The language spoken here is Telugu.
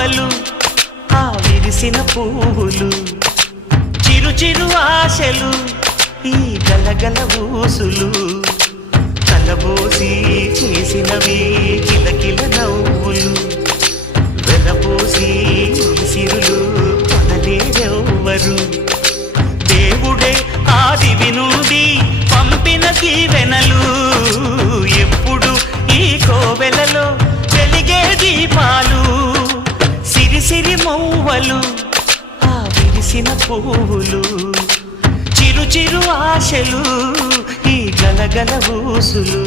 మౌవలు ఆ విరిసిన పువ్వులు చిరు చిరు ఆశలు ఈ గలగల ఊసులు కలబోసి చేసినవి కిలకిల నవ్వులు వెలబోసి సిరులు కొనలేరెవ్వరు దేవుడే ఆదివి నుండి పంపిన దీవెనలు ఎప్పుడు ఈ కోవెలలో వెలిగే దీపాలు సిరి సిరి మౌవలు ఆ విరిసిన పువ్వులు చిరు చిరు ఆశలు ఈ గలగల ఊసులు